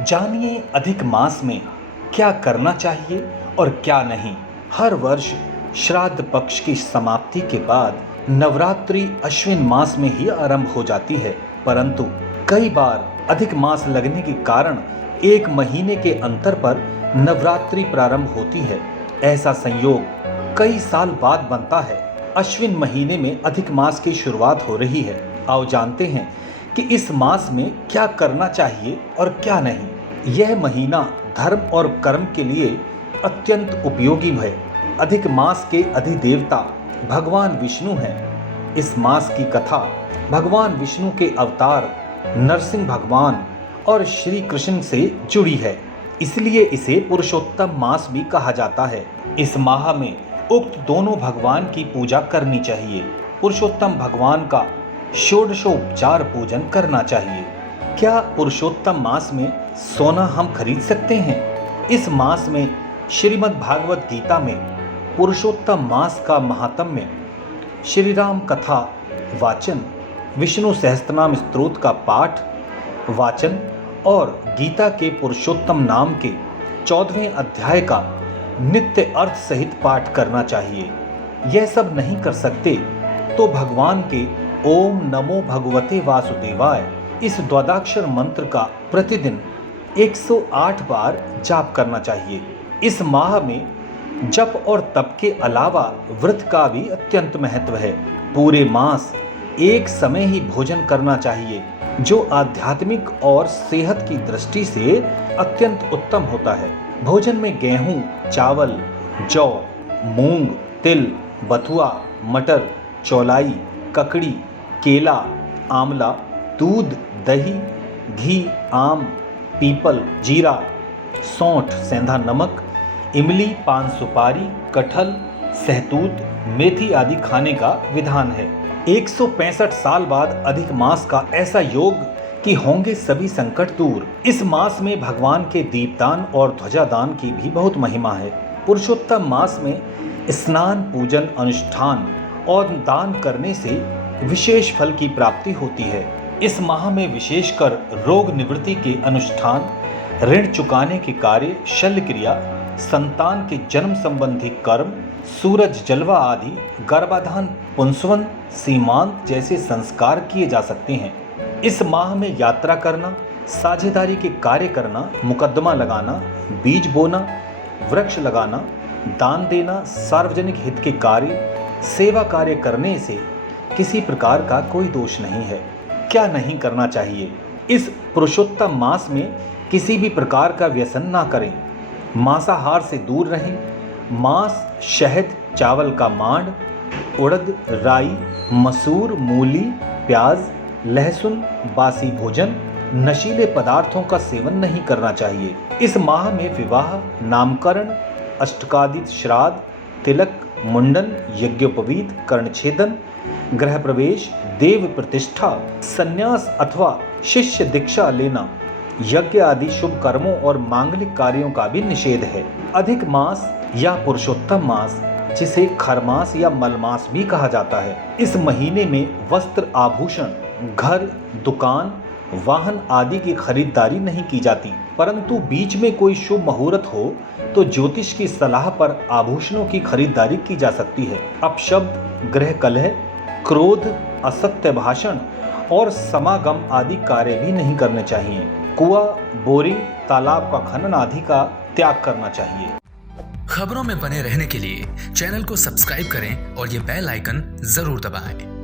जानिए अधिक मास में क्या करना चाहिए और क्या नहीं। हर वर्ष श्राद्ध पक्ष की समाप्ति के बाद नवरात्रि अश्विन मास में ही आरंभ हो जाती है, परंतु कई बार अधिक मास लगने के कारण एक महीने के अंतर पर नवरात्रि प्रारंभ होती है। ऐसा संयोग कई साल बाद बनता है। अश्विन महीने में अधिक मास की शुरुआत हो रही है। आओ जानते हैं कि इस मास में क्या करना चाहिए और क्या नहीं। यह महीना धर्म और कर्म के लिए अत्यंत उपयोगी है। अधिक मास के अधिदेवता भगवान विष्णु हैं। इस मास की कथा भगवान विष्णु के अवतार नरसिंह भगवान और श्री कृष्ण से जुड़ी है, इसलिए इसे पुरुषोत्तम मास भी कहा जाता है। इस माह में उक्त दोनों भगवान की पूजा करनी चाहिए। पुरुषोत्तम भगवान का षोडशोपचार पूजन करना चाहिए। क्या पुरुषोत्तम मास में सोना हम खरीद सकते हैं? इस मास में श्रीमद् भागवत गीता में पुरुषोत्तम मास का महात्म्य, श्री राम कथा वाचन, विष्णु सहस्त्रनाम स्तोत्र का पाठ वाचन और गीता के पुरुषोत्तम नाम के 14वें अध्याय का नित्य अर्थ सहित पाठ करना चाहिए। यह सब नहीं कर सकते तो भगवान के ओम नमो भगवते वासुदेवाय इस द्वादशाक्षर मंत्र का प्रतिदिन 108 बार जाप करना चाहिए। इस माह में जप और तप के अलावा व्रत का भी अत्यंत महत्व है। पूरे मास एक समय ही भोजन करना चाहिए, जो आध्यात्मिक और सेहत की दृष्टि से अत्यंत उत्तम होता है। भोजन में गेहूं, चावल, जौ, मूंग, तिल, बथुआ, मटर, चौलाई, ककड़ी, केला, आंवला, दूध, दही, घी, आम, पीपल, जीरा, सौंठ, सेंधा नमक, इमली, पान सुपारी, कटहल, सहतूत, मेथी आदि खाने का विधान है। 165 साल बाद अधिक मास का ऐसा योग कि होंगे सभी संकट दूर। इस मास में भगवान के दीपदान और ध्वजादान की भी बहुत महिमा है। पुरुषोत्तम मास में स्नान, पूजन, अनुष्ठान और दान करने से विशेष फल की प्राप्ति होती है। इस माह में विशेषकर रोग निवृत्ति के अनुष्ठान, ऋण चुकाने के कार्य, शल्य क्रिया, संतान के जन्म संबंधी कर्म, सूरज जलवा आदि, गर्भाधान, पुंसवन, सीमांत जैसे संस्कार किए जा सकते हैं। इस माह में यात्रा करना, साझेदारी के कार्य करना, मुकदमा लगाना, बीज बोना, वृक्ष लगाना, दान देना, सार्वजनिक हित के कार्य, सेवा कार्य करने से किसी प्रकार का कोई दोष नहीं है। क्या नहीं करना चाहिए? इस पुरुषोत्तम मास में किसी भी प्रकार का व्यसन ना करें, मांसाहार से दूर रहें। मांस, शहद, चावल का मांड, उड़द, राई, मसूर, मूली, प्याज, लहसुन, बासी भोजन, नशीले पदार्थों का सेवन नहीं करना चाहिए। इस माह में विवाह, नामकरण, अष्टकादि श्राद्ध, तिलक, मुंडन, यज्ञोपवीत, कर्णछेदन, गृह प्रवेश, देव प्रतिष्ठा, संन्यास अथवा शिष्य दीक्षा लेना, यज्ञ आदि शुभ कर्मों और मांगलिक कार्यों का भी निषेध है। अधिक मास या पुरुषोत्तम मास, जिसे खरमास या मलमास भी कहा जाता है, इस महीने में वस्त्र, आभूषण, घर, दुकान, वाहन आदि की खरीदारी नहीं की जाती, परंतु बीच में कोई शुभ मुहूर्त हो तो ज्योतिष की सलाह पर आभूषणों की खरीदारी की जा सकती है। अपशब्द, गृह कलह, क्रोध, असत्य भाषण और समागम आदि कार्य भी नहीं करने चाहिए। कुआं, बोरिंग, तालाब का खनन आदि का त्याग करना चाहिए। खबरों में बने रहने के लिए चैनल को सब्सक्राइब करें और ये बेल आइकन जरूर दबाएं।